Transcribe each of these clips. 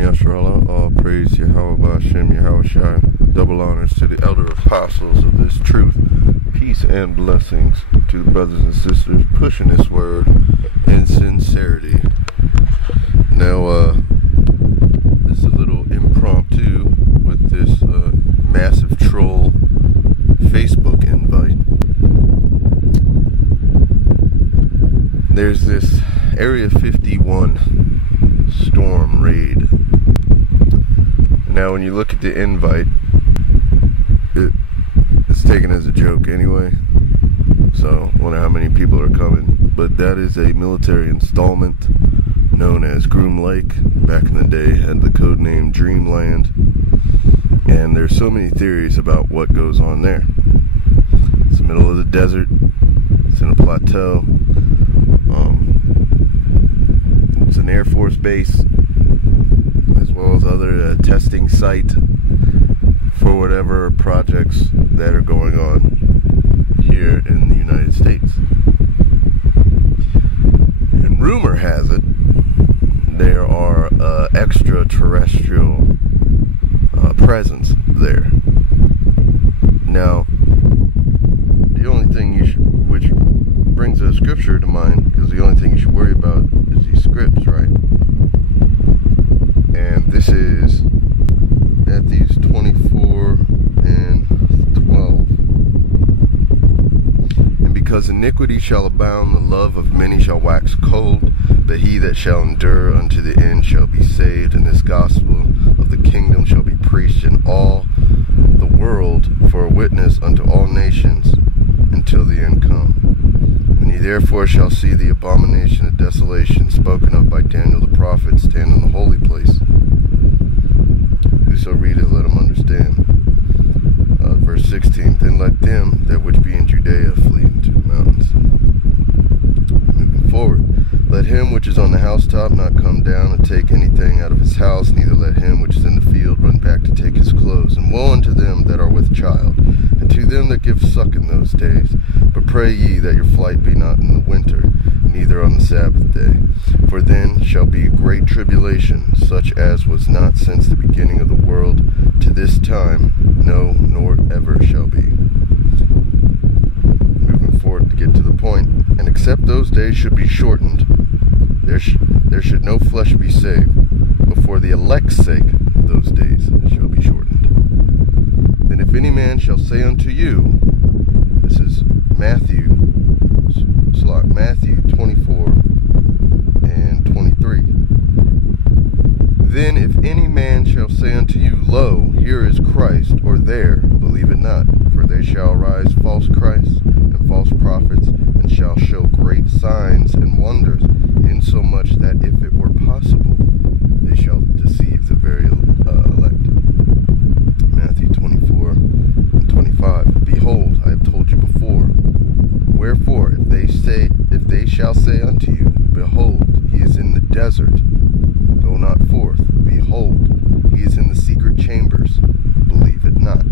Yasharallah, all praise Yahweh Hashem Yahusha. Double honors to the elder apostles of this truth. Peace and blessings to the brothers and sisters pushing this word in sincerity. Now, this is a little impromptu with this massive troll Facebook invite. There's this Area 51 storm raid. Now when you look at the invite, it's taken as a joke anyway, so I wonder how many people are coming. But that is a military installment known as Groom Lake. Back in the day had the code name Dreamland, and there's so many theories about what goes on there. It's the middle of the desert, it's in a plateau. It's an Air Force base, as well as other testing site for whatever projects that are going on here in the United States. And rumor has it there are extraterrestrial presence there. Now, the only thing which brings a scripture to mind, because the only thing you should worry about is these scripts, right? And this is Matthew 24 and 12. And because iniquity shall abound, the love of many shall wax cold, but he that shall endure unto the end shall be saved. And this gospel of the kingdom shall be preached in all the world for a witness unto all nations until the end come. When ye therefore shall see the abomination of desolation spoken of by Daniel the prophet stand in the holy place, whoso readeth, let him understand. Verse 16, then let them that which be in Judea flee into the mountains. Moving forward, let him which is on the housetop not come down and take anything out of his house, neither let him which is in the field run back to take his clothes. And woe unto them that are with child, and to them that give suck in those days. But pray ye that your flight be not in the winter, neither on the Sabbath day. For then shall be great tribulation, such as was not since the beginning of the world to this time, no, nor ever shall be. Moving forward to get to the point. And except those days should be shortened, there should no flesh be saved, but for the elect's sake those days shall be shortened. Then if any man shall say unto you, this is Matthew 24 and 23. Then if any man shall say unto you, Lo, here is Christ, or there, believe it not. For they shall arise false Christs and false prophets, and shall show great signs and wonders, insomuch that if it were possible, they shall deceive the very elect. Matthew 24 and 25. Behold, I have told you before. Wherefore, if they shall say unto you, Behold, he is in the desert, go not forth. Behold, he is in the secret chambers, believe it not.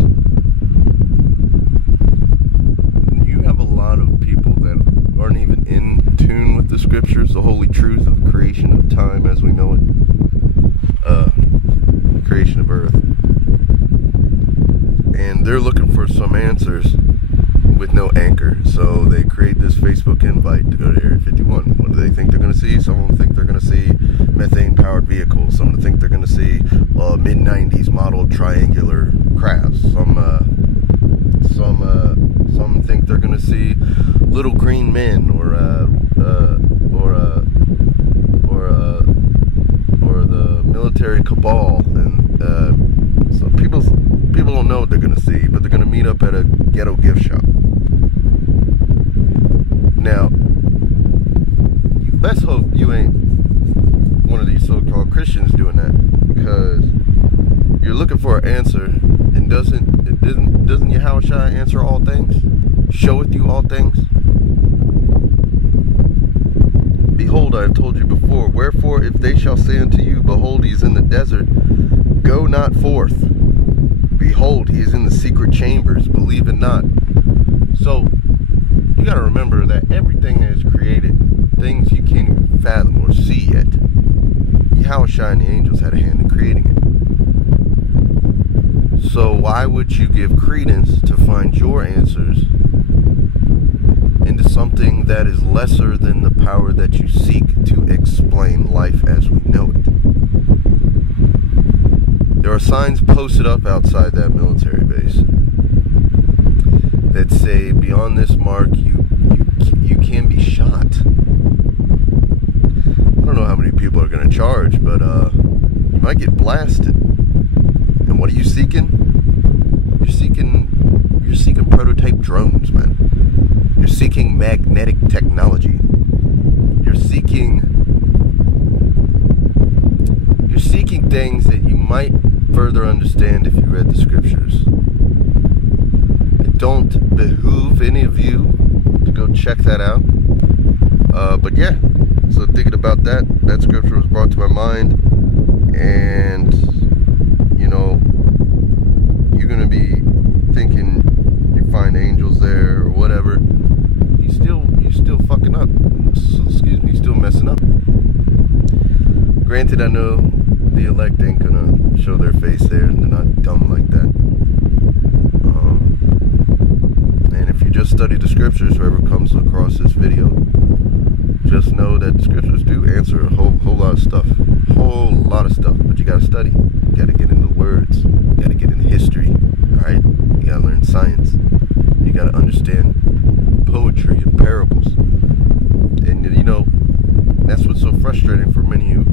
You have a lot of people that aren't even in tune with the scriptures, the holy truth of the creation of time as we know it, the creation of earth. And they're looking for some answers with no anchor, so they create this Facebook invite to go to Area 51. What do they think they're going to see? Some of them think they're going to see methane-powered vehicles. Some of them think they're going to see mid-90s model triangular crafts. Some think they're going to see little green men, or the military cabal, and so people don't know what they're going to see, but they're going to meet up at a ghetto gift shop. Now, you best hope you ain't one of these so-called Christians doing that, because you're looking for an answer, and doesn't Yahusha answer all things? Showeth you all things? Behold, I have told you before. Wherefore, if they shall say unto you, Behold, he is in the desert, go not forth. Behold, he is in the secret chambers, believe it not. So, you got to remember that everything that is created, things you can't even fathom or see yet, Yahusha and the angels had a hand in creating it. So why would you give credence to find your answers into something that is lesser than the power that you seek to explain life as we know it? There are signs posted up outside that military base that say, beyond this mark, you can be shot. I don't know how many people are going to charge, but you might get blasted. And what are you seeking? You're seeking prototype drones, man. You're seeking magnetic technology. You're seeking things that you might further understand if you read the scriptures. It don't behoove any of you to go check that out. But yeah, so thinking about that scripture was brought to my mind, and you know, you're gonna be thinking you find angels there or whatever. You still fucking up. Excuse me, you still messing up. Granted, I know the elect ain't gonna show their face there, and they're not dumb like that. And if you just study the scriptures, whoever comes across this video, just know that the scriptures do answer a whole lot of stuff. But you gotta study. You gotta get into the words. You gotta get into history. Alright? You gotta learn science. You gotta understand poetry and parables. And you know, that's what's so frustrating for many of you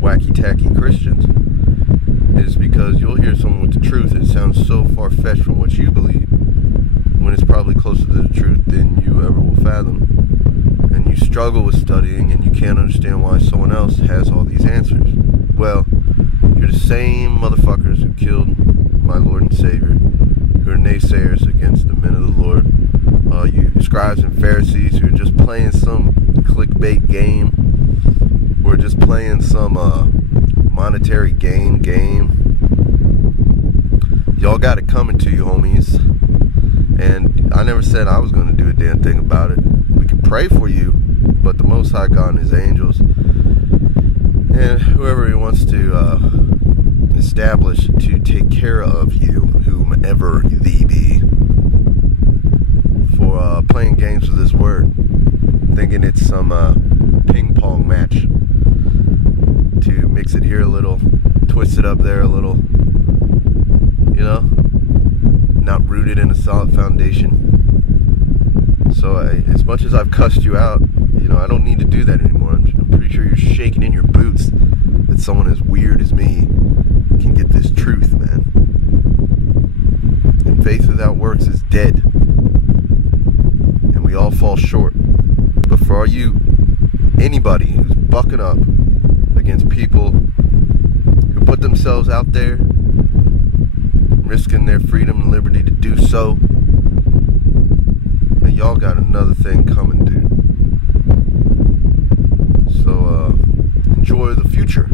wacky-tacky Christians, is because you'll hear someone with the truth and it sounds so far-fetched from what you believe, when it's probably closer to the truth than you ever will fathom. And you struggle with studying and you can't understand why someone else has all these answers. Well, you're the same motherfuckers who killed my Lord and Savior, who are naysayers against the men of the Lord. You scribes and Pharisees who are just playing some clickbait game, or just playing some monetary gain game. Y'all got it coming to you, homies. And I never said I was going to do a damn thing about it. We can pray for you, but the Most High God and His angels, and whoever He wants to establish to take care of you, whomever thee be, for playing games with His word, thinking it's some ping pong match, to mix it here a little, twist it up there a little, you know, not rooted in a solid foundation. So as much as I've cussed you out, you know, I don't need to do that anymore. I'm pretty sure you're shaking in your boots that someone as weird as me can get this truth, man. And faith without works is dead, and we all fall short. But for all you, anybody who's bucking up against people who put themselves out there, risking their freedom and liberty to do so, man, y'all got another thing coming, dude. So enjoy the future.